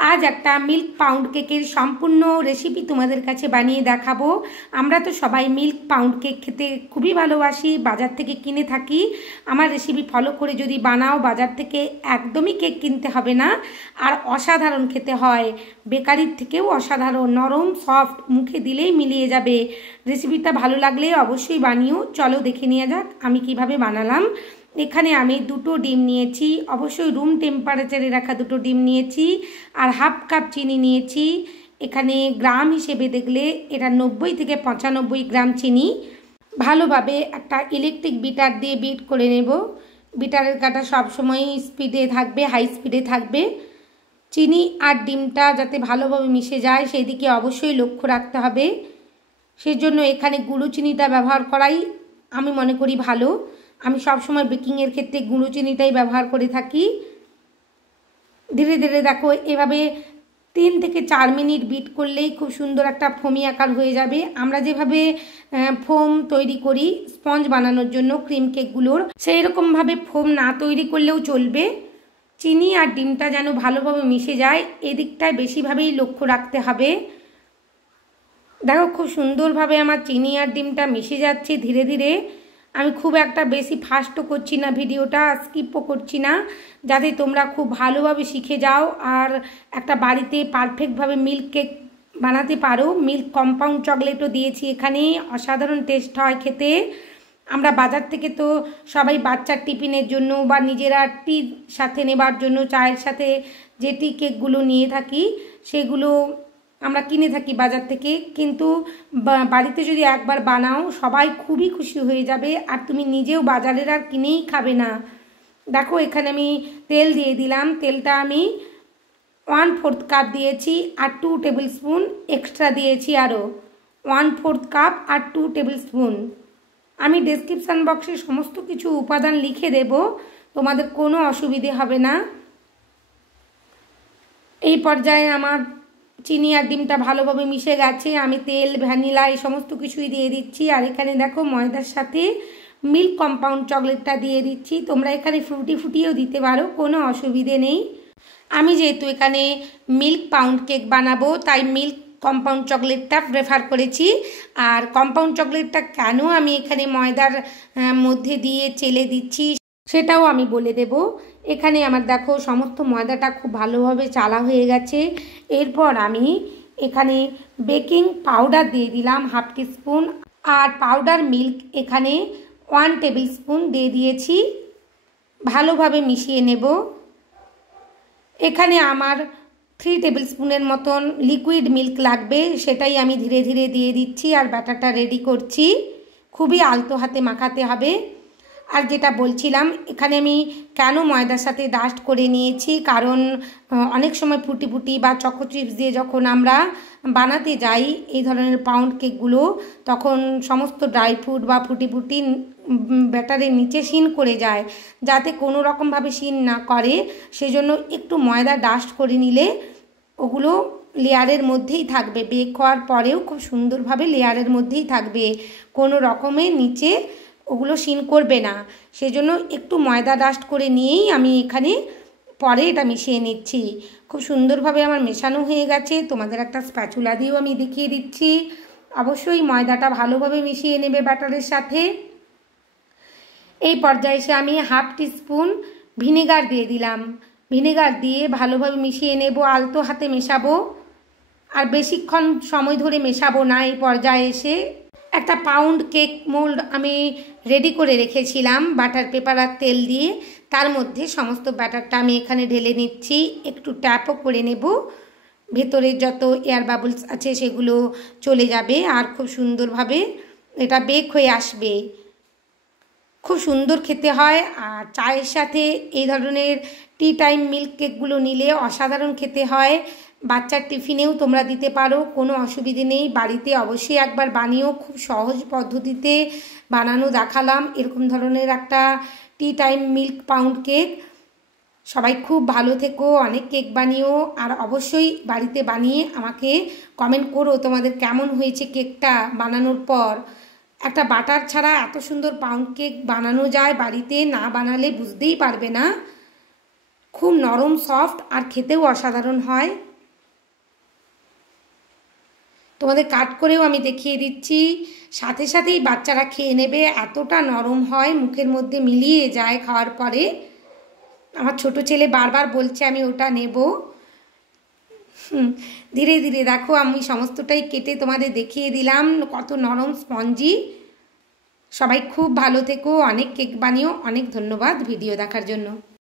आज একটা milk pound কেকের সম্পূর্ণ রেসিপি তোমাদের কাছে বানিয়ে দেখাবো। আমরা তো সবাই মিল্ক পাউন্ড কেক খেতে খুবই ভালোবাসি, বাজার থেকে কিনে থাকি। আমার রেসিপি ফলো করে যদি বানাও, বাজার থেকে একদমই কেক কিনতে হবে না, আর অসাধারণ খেতে হয়, বেকারির থেকেও অসাধারণ, নরম সফট, মুখে দিলেই মিলিয়ে যাবে। রেসিপিটা ভালো লাগলে অবশ্যই বানিও। চলো দেখে নেওয়া যাক আমি কিভাবে বানালাম। এখানে আমি দুটো ডিম নিয়েছি, অবশ্যই রুম টেম্পারেচারে রাখা দুটো ডিম নিয়েছি, আর হাফ কাপ চিনি নিয়েছি। এখানে গ্রাম হিসেবে দেখলে এটা 90 থেকে 95 গ্রাম চিনি। ভালোভাবে একটা ইলেকট্রিক বিটার দিয়ে বিট করে নেব। বিটারের কাঁটা সবসময় স্পিডে থাকবে, হাই স্পিডে থাকবে। চিনি আর ডিমটা যাতে ভালোভাবে মিশে যায় সেই দিকে অবশ্যই লক্ষ্য রাখতে হবে। সেজন্য এখানে গুঁড়ো চিনিটা ব্যবহার করাই আমি মনে করি ভালো। আমি সবসময় বেকিংয়ের ক্ষেত্রে গুঁড়ো চিনিটাই ব্যবহার করে থাকি। ধীরে ধীরে দেখো এভাবে 3 থেকে 4 মিনিট বিট করলেই খুব সুন্দর একটা ফোমি আকার হয়ে যাবে। আমরা যেভাবে ফোম তৈরি করি স্পঞ্জ বানানোর জন্য ক্রিম কেকগুলোর, সেই রকমভাবে ফোম না তৈরি করলেও চলবে। চিনি আর ডিমটা যেন ভালোভাবে মিশে যায় এদিকটায় বেশিভাবেই লক্ষ্য রাখতে হবে। দেখো খুব সুন্দরভাবে আমার চিনি আর ডিমটা মিশে যাচ্ছে ধীরে ধীরে। আমি খুব একটা বেশি ফাস্টও করছি না, ভিডিওটা স্কিপও করছি না, যাতে তোমরা খুব ভালোভাবে শিখে যাও আর একটা বাড়িতে পারফেক্টভাবে মিল্ক কেক বানাতে পারো। মিল্ক কম্পাউন্ড চকলেটও দিয়েছি এখানে, অসাধারণ টেস্ট হয় খেতে। আমরা বাজার থেকে তো সবাই বাচ্চার টিফিনের জন্য বা নিজেরা টির সাথে নেবার জন্য চায়ের সাথে যে টি কেকগুলো নিয়ে থাকি সেগুলো আমরা কিনে থাকি বাজার থেকে, কিন্তু বাড়িতে যদি একবার বানাও সবাই খুবই খুশি হয়ে যাবে, আর তুমি নিজেও বাজারের আর কিনেই খাবে না। দেখো এখানে আমি তেল দিয়ে দিলাম। তেলটা আমি 1/4 কাপ দিয়েছি, আর 2 টেবিল স্পুন এক্সট্রা দিয়েছি, আরও 1/4 কাপ আর 2 টেবিল স্পুন। আমি ডেসক্রিপশান বক্সে সমস্ত কিছু উপাদান লিখে দেব, তোমাদের কোনো অসুবিধে হবে না। এই পর্যায়ে আমার চিনি আর ডিমটা ভালোভাবে মিশে গেছে। আমি তেল, ভ্যানিলা এই সমস্ত কিছুই দিয়ে দিচ্ছি, আর এখানে দেখো ময়দার সাথে মিল্ক কম্পাউন্ড চকলেটটা দিয়ে দিচ্ছি। তোমরা এখানে ফুটিও দিতে পারো, কোনো অসুবিধে নেই। আমি যেহেতু এখানে মিল্ক পাউন্ড কেক বানাবো তাই মিল্ক কম্পাউন্ড চকলেটটা প্রেফার করেছি। আর কম্পাউন্ড চকলেটটা কেন আমি এখানে ময়দার মধ্যে দিয়ে চেলে দিচ্ছি সেটাও আমি বলে দেব। এখানে আমার দেখো সমস্ত ময়দাটা খুব ভালোভাবে চালা হয়ে গেছে। এরপর আমি এখানে বেকিং পাউডার দিয়ে দিলাম 1/2 টিস্পুন, আর পাউডার মিল্ক এখানে 1 টেবিল স্পুন দিয়ে দিয়েছি। ভালোভাবে মিশিয়ে নেব। এখানে আমার 3 টেবিল স্পুনের মতন লিকুইড মিল্ক লাগবে, সেটাই আমি ধীরে ধীরে দিয়ে দিচ্ছি আর ব্যাটারটা রেডি করছি। খুবই আলতো হাতে মাখাতে হবে। আর যেটা বলছিলাম, এখানে আমি কেন ময়দার সাথে ডাস্ট করে নিয়েছি, কারণ অনেক সময় ফুটি বা চকো চিপস দিয়ে যখন আমরা বানাতে যাই এই ধরনের পাউন্ড কেকগুলো, তখন সমস্ত ড্রাই ফ্রুট বা ফুটি ব্যাটারের নিচে শিন করে যায়। যাতে কোনো রকমভাবে শিন না করে সেজন্য একটু ময়দা ডাস্ট করে নিলে ওগুলো লেয়ারের মধ্যেই থাকবে, বেক হওয়ার পরেও খুব সুন্দরভাবে লেয়ারের মধ্যেই থাকবে, কোনো রকমের নিচে ওগুলো শিন করবে না। সেজন্য একটু ময়দা ডাস্ট করে নিয়েই আমি এখানে পরে এটা মিশিয়ে নিচ্ছি। খুব সুন্দরভাবে আমার মেশানো হয়ে গেছে। তোমাদের একটা স্প্যাচুলা দিয়েও আমি দেখিয়ে দিচ্ছি। অবশ্যই ময়দাটা ভালোভাবে মিশিয়ে নেবে ব্যাটারের সাথে। এই পর্যায়ে এসে আমি 1/2 টিস্পুন ভিনেগার দিয়ে দিলাম। ভিনেগার দিয়ে ভালোভাবে মিশিয়ে নেব, আলতো হাতে মেশাবো, আর বেশিক্ষণ সময় ধরে মেশাবো না। এই পর্যায়ে এসে একটা পাউন্ড কেক মোল্ড আমি রেডি করে রেখেছিলাম বাটার পেপার আর তেল দিয়ে, তার মধ্যে সমস্ত ব্যাটারটা আমি এখানে ঢেলে নিচ্ছি। একটু ট্যাপও করে নেব, ভেতরের যত এয়ার বাবলস আছে সেগুলো চলে যাবে, আর খুব সুন্দরভাবে এটা বেক হয়ে আসবে। খুব সুন্দর খেতে হয়, আর চায়ের সাথে এই ধরনের টি টাইম মিল্ক কেকগুলো নিলে অসাধারণ খেতে হয়। বাচ্চার টিফিনেও তোমরা দিতে পারো, কোনো অসুবিধে নেই। বাড়িতে অবশ্যই একবার বানিও, খুব সহজ পদ্ধতিতে বানানো দেখালাম এরকম ধরনের একটা tea time milk pound cake. সবাই খুব ভালো থেকো, অনেক কেক বানিও, আর অবশ্যই বাড়িতে বানিয়ে আমাকে কমেন্ট করো তোমাদের কেমন হয়েছে কেকটা বানানোর পর। একটা বাটার ছাড়া এত সুন্দর পাউন্ড কেক বানানো যায় বাড়িতে, না বানালে বুঝতেই পারবে না। খুব নরম সফট আর খেতেও অসাধারণ হয়। তোমাদের কাট করেও আমি দেখিয়ে দিচ্ছি, সাথে সাথেই বাচ্চারা খেয়ে নেবে, এতটা নরম হয়, মুখের মধ্যে মিলিয়ে যায় খাওয়ার পরে। আমার ছোট ছেলে বারবার বলছে আমি ওটা নেব। ধীরে ধীরে দেখো আমি সমস্তটাই কেটে তোমাদের দেখিয়ে দিলাম, কত নরম স্পঞ্জি। সবাই খুব ভালো থেকো, অনেক কেক বানিও। অনেক ধন্যবাদ ভিডিও দেখার জন্য।